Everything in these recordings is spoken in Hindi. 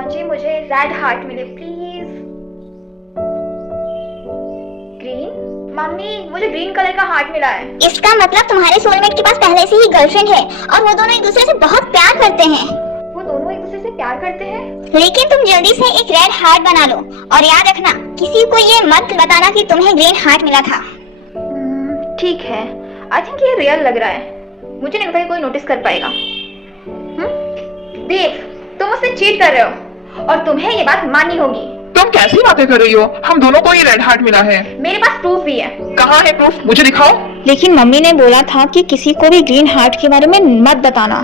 हाँ जी, मुझे रेड हार्ट मिले प्लीज। ग्रीन? मम्मी, मुझे ग्रीन कलर का हार्ट मिला है। इसका मतलब तुम्हारे सोलमेट के पास पहले से ही गर्लफ्रेंड है और वो दोनों एक दूसरे से बहुत प्यार करते हैं। वो दोनों एक दूसरे से प्यार करते हैं? लेकिन तुम जल्दी से एक रेड हार्ट बना लो और याद रखना किसी को ये मत बताना कि तुम्हें ग्रीन हार्ट मिला था। ठीक है, आई थिंक ये रियल लग रहा है। मुझे नहीं लगता कोई नोटिस कर पाएगा। देव, तुम मुझसे चीट कर रहे हो और तुम्हें ये बात माननी होगी। तुम कैसी बातें कर रही हो? हम दोनों को ही रेड हार्ट मिला है। मेरे पास प्रूफ भी है। कहाँ है प्रूफ? मुझे दिखाओ। लेकिन मम्मी ने बोला था कि किसी को भी ग्रीन हार्ट के बारे में मत बताना।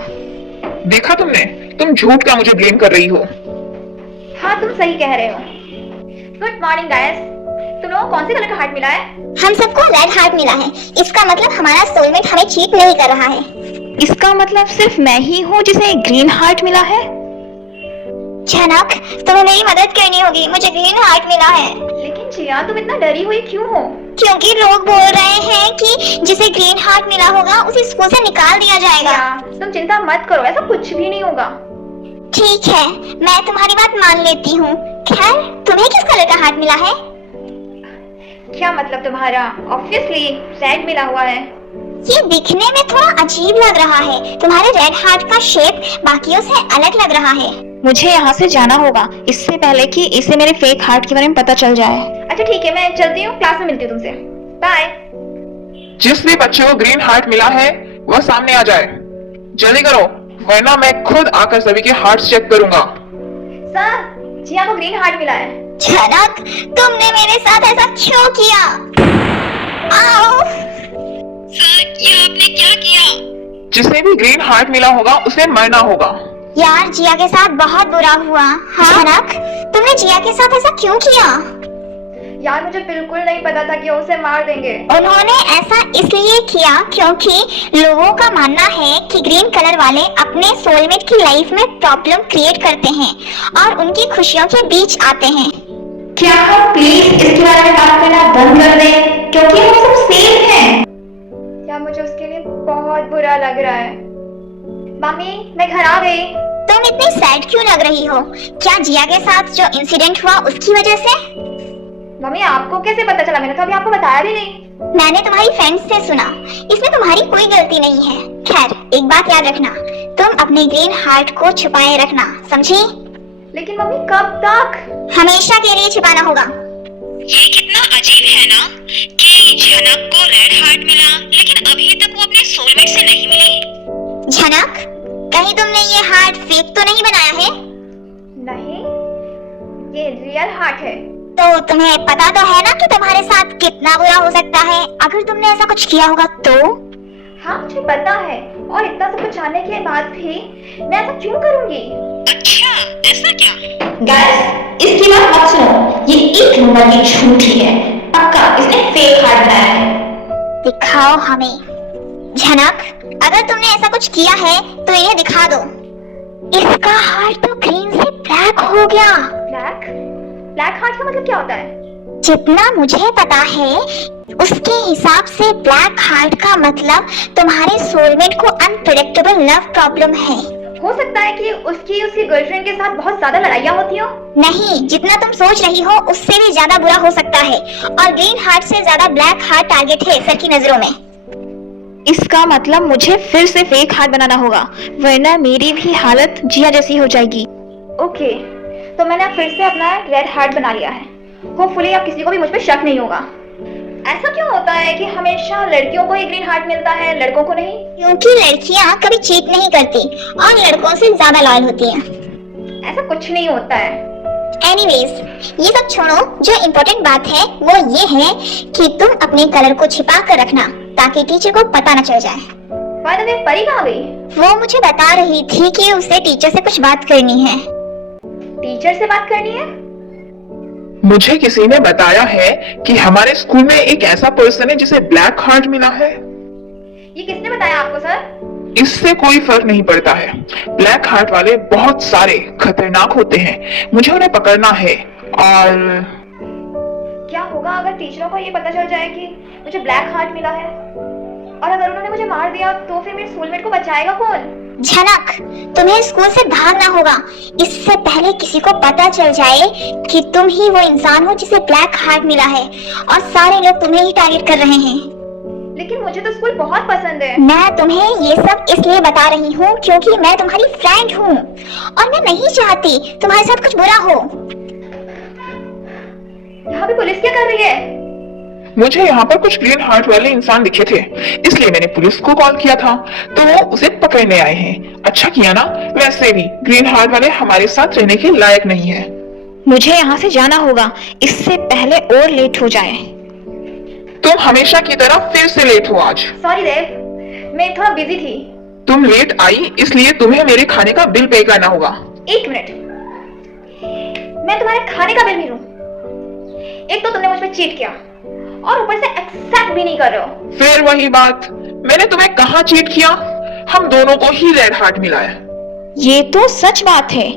देखा तुमने? तुम झूठ का मुझे ब्लेम कर रही हो। हाँ, तुम सही कह रहे हो। Good morning guys. तुम लोगों को कौन से कलर का हार्ट मिला है? हम सबको रेड हार्ट मिला है। इसका मतलब हमारा सोलमेट हमें चीट नहीं कर रहा है। इसका मतलब सिर्फ मैं ही हूँ जिसे ग्रीन हार्ट मिला है? झनक, तुम्हें मेरी मदद करनी होगी, मुझे ग्रीन हार्ट मिला है। लेकिन जिया, तुम इतना डरी हुई क्यों हो? क्योंकि लोग बोल रहे हैं कि जिसे ग्रीन हार्ट मिला होगा उसे स्कूल से निकाल दिया जाएगा। जिया, तुम चिंता मत करो, ऐसा कुछ भी नहीं होगा। ठीक है, मैं तुम्हारी बात मान लेती हूँ। खैर, तुम्हें किस कलर का हार्ट मिला है? क्या मतलब तुम्हारा? ऑब्वियसली रेड मिला हुआ है। ये दिखने में थोड़ा अजीब लग रहा है। तुम्हारे रेड हार्ट का शेप बाकियों से अलग लग रहा है। मुझे यहाँ से जाना होगा इससे पहले कि इसे मेरे फेक हार्ट के बारे में पता चल जाए। अच्छा ठीक है, मैं चलती हूँ, क्लास में मिलती हूँ तुमसे। बाय। जिस भी बच्चे को ग्रीन हार्ट मिला है वह सामने आ जाए। जल्दी करो, वरना मैं खुद आकर सभी के हार्ट चेक करूंगा। सर, जिया को ग्रीन हार्ट मिला है। झनक, तुमने मेरे साथ ऐसा क्यों किया? आओ। सर, ये आपने क्या किया? जिसे भी ग्रीन हार्ट मिला होगा उसे मरना होगा। यार, जिया के साथ बहुत बुरा हुआ। हाँ? झनक, तुमने जिया के साथ ऐसा क्यों किया? यार, मुझे बिल्कुल नहीं पता था कि वो उसे मार देंगे। उन्होंने ऐसा इसलिए किया क्योंकि लोगों का मानना है कि ग्रीन कलर वाले अपने सोलमेट की लाइफ में प्रॉब्लम क्रिएट करते हैं और उनकी खुशियों के बीच आते हैं। क्या हम प्लीज इसके बारे में बात करना बंद कर दें, क्योंकि हम सब सेफ हैं। क्या मुझे उसके लिए बहुत बुरा लग रहा है। मम्मी, मैं घर आ गई। तुम इतनी सैड क्यों लग रही हो? क्या जिया के साथ जो इंसिडेंट हुआ उसकी वजह से? मम्मी, आपको कैसे पता चला? मैंने तो अभी आपको बताया भी नहीं। मैंने तुम्हारी फ्रेंड्स से सुना, इसमें तुम्हारी कोई गलती नहीं है। खैर, एक बात याद रखना, तुम अपने ग्रीन हार्ट को छुपाए रखना, समझी? लेकिन मम्मी, कब तक? हमेशा के लिए छिपाना होगा। ये कितना अजीब है ना कि झनक को रेड हार्ट मिला लेकिन अभी तक वो अपने सोलमेट से नहीं मिली। झनक, कहीं तुमने ये हार्ट फेक तो नहीं बनाया है? नहीं, ये रियल हार्ट है। तो तुम्हें पता तो है ना कि तुम्हारे साथ कितना बुरा हो सकता है अगर तुमने ऐसा कुछ किया होगा तो? हाँ, मुझे पता है, और इतना सब कुछ जानने के बाद भी मैं ऐसा क्यों करूंगी? अच्छा, ऐसा क्या? गाइस, इसकी बात मत सुनो, ये एक नंबर की झूठी है। पक्का इसने फेक हार्ट बनाया है। दिखाओ हमें। झनक, अगर तुमने ऐसा कुछ किया है तो इन्हें दिखा दो। इसका हार्ट तो ग्रीन से ब्लैक हो गया। ब्लैक? ब्लैक हार्ट का मतलब क्या होता है? जितना मुझे पता है उसके हिसाब से ब्लैक हार्ट का मतलब तुम्हारे सोलमेट को अनप्रेडिक्टेबल लव प्रॉब्लम है। हो सकता है कि उसकी गर्लफ्रेंड के साथ बहुत ज्यादा लड़ाइयाँ होती हो। नहीं, जितना तुम सोच रही हो उससे भी ज्यादा बुरा हो सकता है और ग्रीन हार्ट से ज्यादा ब्लैक हार्ट टारगेट है सर की नजरों में। इसका मतलब मुझे फिर से फेक हार्ट बनाना होगा, वरना मेरी भी हालत जिया जैसी हो जाएगी। ओके, तो मैंने फिर से अपना रेड हार्ट बना लिया है। होपफुली अब किसी को भी मुझ पे शक नहीं होगा। ऐसा क्यों होता है कि हमेशा लड़कियों को ही ग्रीन हार्ट मिलता है, लड़कों को नहीं? क्योंकि लड़कियां कभी चीट नहीं करती और लड़कों से ज्यादा लॉयल होती हैं। ऐसा कुछ नहीं होता है। एनीवेज, ये सब छोड़ो, जो इम्पोर्टेंट बात है वो ये है कि तुम अपने कलर को छिपा कर रखना ताकि टीचर को पता न चल जाए। बाय द वे, परी कहाँ गई? वो मुझे बता रही थी कि उसे टीचर से कुछ बात करनी है। टीचर से बात करनी है? मुझे किसी ने बताया है कि हमारे स्कूल में एक ऐसा पर्सन है जिसे ब्लैक हार्ट मिला है। ये किसने बताया आपको सर? इससे कोई फर्क नहीं पड़ता है। ब्लैक हार्ट वाले बहुत सारे खतरनाक होते हैं, मुझे उन्हें पकड़ना है। और क्या होगा अगर टीचरों को ये पता चल जाए कि मुझे ब्लैक हार्ट मिला है? और अगर उन्होंने मुझे मार दिया तो फिर मेरे सोलमेट को बचाएगा कौन? झनक, तुम्हें स्कूल से भागना होगा इससे पहले किसी को पता चल जाए कि तुम ही वो इंसान हो जिसे ब्लैक हार्ट मिला है और सारे लोग तुम्हें ही टारगेट कर रहे हैं। लेकिन मुझे तो स्कूल बहुत पसंद है। मैं तुम्हें ये सब इसलिए बता रही हूँ क्योंकि मैं तुम्हारी फ्रेंड हूँ और मैं नहीं चाहती तुम्हारे साथ कुछ बुरा हो। यहाँ पे पुलिस क्या कर रही है? मुझे यहाँ पर कुछ ग्रीन हार्ट वाले इंसान दिखे थे, इसलिए मैंने पुलिस को कॉल किया था, तो वो उसे पकड़ने आए हैं। अच्छा किया ना, वैसे भी ग्रीन हार्ट वाले हमारे साथ रहने के लायक नहीं है। मुझे यहाँ से जाना होगा इससे पहले और लेट हो जाए। तुम हमेशा की तरह फिर से लेट हो आज। सॉरी देव, मैं थोड़ा बिजी थी। तुम लेट आई इसलिए तुम्हें मेरे खाने का बिल पे करना होगा। एक मिनट, मैं तुम्हारे खाने का बिल भी लूं? एक तो तुमने मुझ पे चीट किया और ऊपर से एक्सेप्ट भी नहीं कर रहे हो। फिर वही बात, मैंने तुम्हें कहाँ चीट किया? हम दोनों को ही रेड हार्ट मिला है। ये तो सच बात है।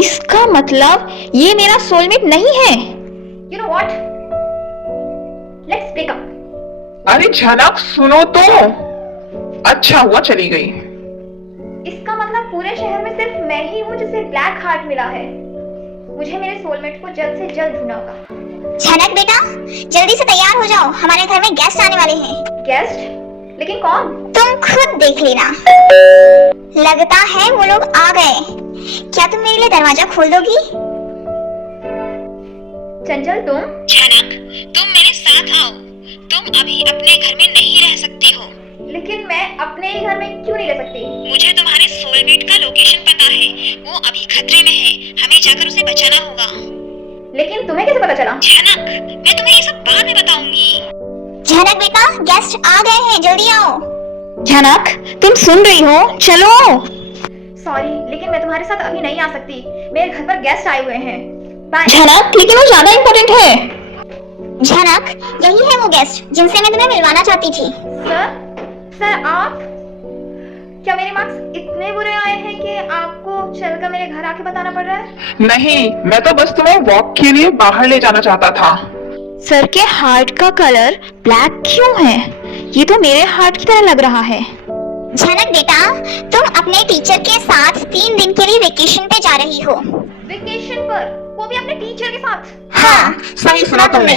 इसका मतलब ये मेरा सोलमेट नहीं है। You know what? Let's break up. अरे झनक सुनो तो। अच्छा हुआ चली गई। इसका मतलब पूरे शहर में सिर्फ मैं ही हूँ जिसे ब्लैक हार्ट मिला है। मुझे मेरे सोलमेट को जल्द से जल्द ढूंढना होगा। झनक बेटा, जल्दी से तैयार हो जाओ, हमारे घर में गेस्ट आने वाले हैं। गेस्ट? लेकिन कौन? तुम खुद देख लेना। लगता है वो लोग आ गए। क्या तुम मेरे लिए दरवाजा खोल दोगी? चंचल तुम? झनक, तुम मेरे साथ आओ। तुम अभी अपने घर में नहीं रह सकती हो। लेकिन मैं अपने ही घर में क्यों नहीं रह सकती? मुझे तुम्हारे सोलमेट का लोकेशन पता है, वो अभी खतरे में है, हमें जाकर उसे बचाना होगा। लेकिन तुम्हें कैसे पता चला? झनक, मैं तुम्हें ये सब बाद में बताऊंगी। झनक बेटा, गेस्ट आ गए हैं, जल्दी आओ। झनक, तुम सुन रही हो? चलो। सॉरी, लेकिन मैं तुम्हारे साथ अभी नहीं आ सकती। मेरे घर पर गेस्ट आए हुए हैं। बाय। झनक, लेकिन वो ज्यादा इम्पोर्टेंट है। झनक, यही है वो गेस्ट जिनसे मैं तुम्हें मिलवाना चाहती थी। सर आप? क्या मेरे मार्क्स इतने बुरे आए हैं कि आपको चलकर मेरे घर आके बताना पड़ रहा है? नहीं, मैं तो बस तुम्हें वॉक के लिए बाहर ले जाना चाहता था। सर के हार्ट का कलर ब्लैक क्यों है? ये तो मेरे हार्ट की तरह लग रहा है। झनक बेटा, तुम अपने टीचर के साथ 3 दिन के लिए वेकेशन पे जा रही हो। वेकेशन पर? वो भी अपने टीचर के साथ? हाँ, सही सुना तुमने।